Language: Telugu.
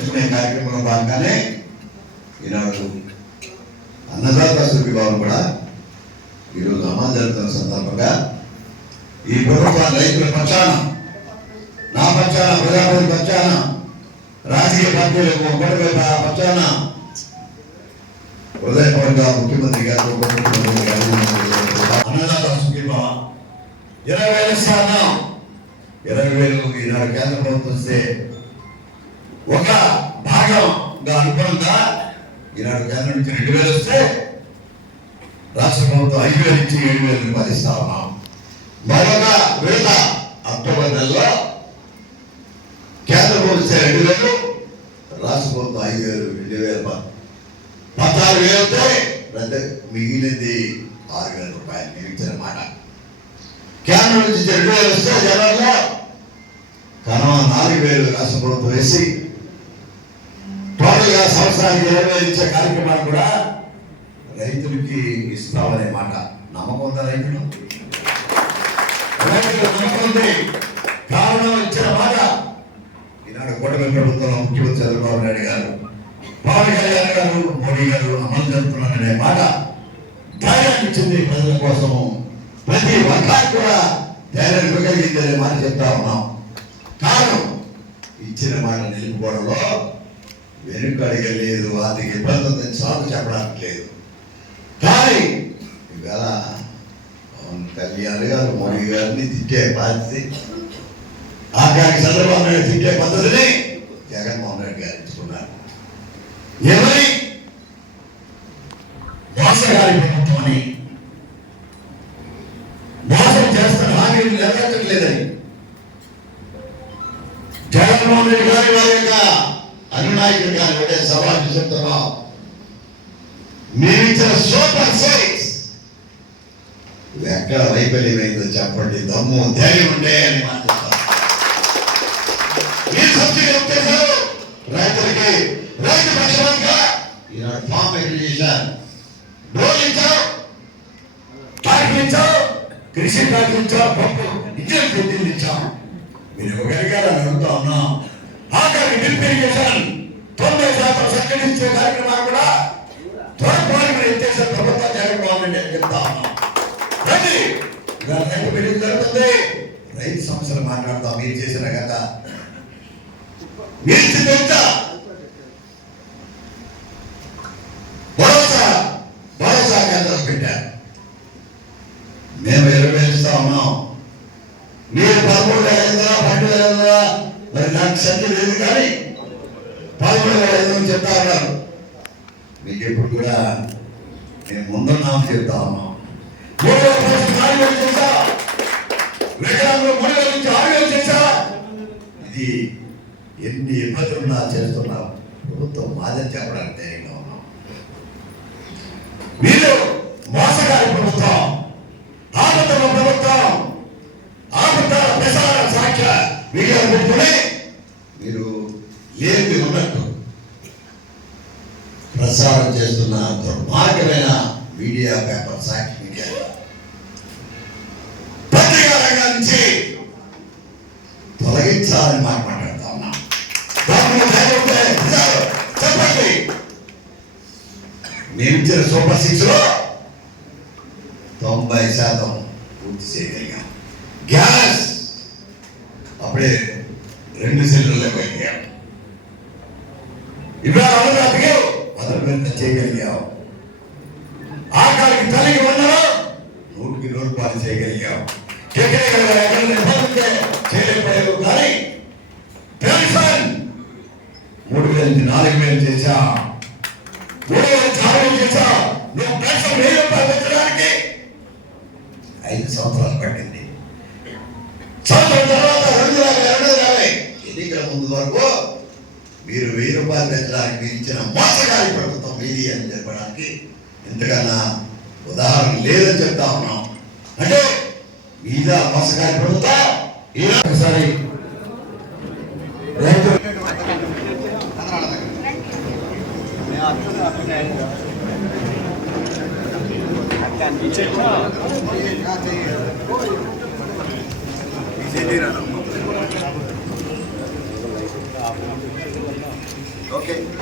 పంచుకునే కార్యక్రమంలో భాగంగానే ఈనాడు అన్నదాత సుఖీభావం కూడా ఈరోజు అమలు జరుగుతున్న సందర్భంగా ఈ ప్రభుత్వం రైతుల పక్షాన నా పక్షాన ప్రజాపతి పక్షాన రాజకీయ పార్టీలకు ఒకటి పక్షాన హృదయపూర్వక ముఖ్యమంత్రి గారు ఉప గారు అన్నదాత సుఖీభావ ఇరవై వేలు ఇస్తాను ఇరవై వేలు ఈనాడు కేంద్ర ప్రభుత్వం వస్తే ఒక భాగంగా అనుగుణంగా ఈనాడు కేంద్రం నుంచి రెండు వేలు వస్తే రాష్ట్ర ప్రభుత్వం ఐదు వేలు నుంచి ఏడు వేలు రూపాయలు ఇస్తా ఉన్నాం. మరొక విడత అక్టోబర్ నెలలో కేంద్ర ప్రభుత్వం రెండు వేలు రాష్ట్ర ప్రభుత్వం ఐదు వేలు రెండు వేల ప- పద్నాలుగు వేలు రద్దు మిగిలింది ఆరు వేల రూపాయలు నేను ఇచ్చిన మాట కేంద్రం నుంచి రెండు వేలు వస్తే జనాల్లో కనవ నాలుగు వేలు రాష్ట్ర ప్రభుత్వం వేసి సంవత్సరానికి ఇరవై కార్యక్రమాలు కూడా రైతులకి ఇస్తామనే మాట. నమ్మకం ఉందా రైతులు? నమ్మకం ఉంది. కారణం ఇచ్చిన మాట. ఈనాడు కూటమి ప్రభుత్వం ముఖ్యమంత్రి చంద్రబాబు నాయుడు గారు పవన్ కళ్యాణ్ గారు మోడీ గారు అమలు జరుపుతున్నారనే మాట ధైర్యాన్ని ఇచ్చింది ప్రజల కోసము ప్రతి వర్గానికి కూడా ధైర్యం ఇవ్వగలిగిందనే మాట చెప్తా ఉన్నాం. కారణం ఇచ్చిన మాట నిలుపుకోవడంలో వెనుక లేదు వాటికి ఇబ్బంది ఉందని సాగు చెప్పడానికి లేదు. కానీ ఇవాళ పవన్ కళ్యాణ్ గారు మోడీ గారిని తిట్టే బాధ్యత ఆఖరికి చంద్రబాబు నాయుడు తిట్టే పద్ధతిని అనునాయకుడు గారు ఒకటే సవాలు చెప్తున్నాం మీరిచ్చిన సూపర్ సిక్స్. ఎక్కడ వైఫల్యమైందో చెప్పండి. దమ్ము ధైర్యం ఉంటే అని ఈ రైతులకి రైతు పక్షంగా ఈనాడు ఫామ్ అగ్రిగేషన్ కృషి ట్రాక్టర్ మీరు ఇవ్వగలిగారని అనుకుంటా ఉన్నాం. ఆఖరికి డ్రిప్ ఇరిగేషన్. శాతం కార్యక్రమాలు కూడా త్వరపాటుగా ఎత్తేసే ప్రభుత్వం జగన్మోహన్ నేను అని చెప్తా ఉన్నాను. రైతు మీటింగ్ జరుగుతుంది. రైతు సమస్యలు మాట్లాడతాం. మీరు చేసిన గత మీరు చెప్తా భరోసా భరోసా కేంద్రం పెట్టారు. మేము ఇరవై ఉన్నాం. మీరు పదమూడు ఐదు వందల పన్నెండు ఐదు వందల మరి నాకు సంఖ్య లేదు కానీ పదమూడు వేల ఐదు వందలు చెప్తా ఉన్నారు మీకు ఎప్పుడు కూడా నేను ముందున్నాం చెప్తా ఉన్నాం. మూడు వేల పోస్టులు నాలుగు వేలు చేశా. వికలాంగులు మూడు వేల నుంచి ఆరు వేలు చేశా. ఇది ఎన్ని ఇబ్బందులున్నా చేస్తున్నాం. ప్రభుత్వం మాదని చెప్పడానికి ధైర్యంగా ఉన్నాం. మీరు మోసగారి ప్రభుత్వం ఆపదల ప్రభుత్వం ఆపదల ప్రసార సాక్ష్య మీడియా పెట్టుకుని మీరు లేని ఉన్నట్టు ప్రసారం చేస్తున్న దుర్మార్గమైన మీడియా పేపర్ సాక్షి మీడియా. పత్రికా రంగం నుంచి తొలగించాలని మాట మాట్లాడుతా ఉన్నా. చెప్పండి. మేము ఇచ్చిన సూపర్ సిక్స్లో తొంభై శాతం పూర్తి చేయగలిగాం. గ్యాస్ అప్పుడే రెండు సిలిండర్లకు వెళ్ళాం ఇవాళ అమరావతికి మొదలు చేయగలిగావు. ఆఖరికి తల్లికి ఉన్నావు నూటికి నూరు పాలు చేయగలిగావు. చేయలేకపోయావు కానీ పెన్షన్ మూడు వేల నుంచి నాలుగు వేలు చేశా. మూడు వేల నుంచి ఆరు వేలు చేశా. నువ్వు పెన్షన్ వెయ్యి రూపాయలు పెంచడానికి ఐదు సంవత్సరాలు పట్టింది. సంవత్సరం తర్వాత రెండు వేల రెండు వేల యాభై ఎన్నికల ముందు వరకు మీరు వెయ్యి రూపాయలు పెంచడానికి మీరు ఇచ్చిన మోసగారి ప్రభుత్వం మీది అని చెప్పడానికి ఎంతకన్నా ఉదాహరణ లేదని చెప్తా ఉన్నాం. అంటే మీద మోసగారి ప్రభుత్వం? ఈనాడు ఒకసారి రైతు Okay.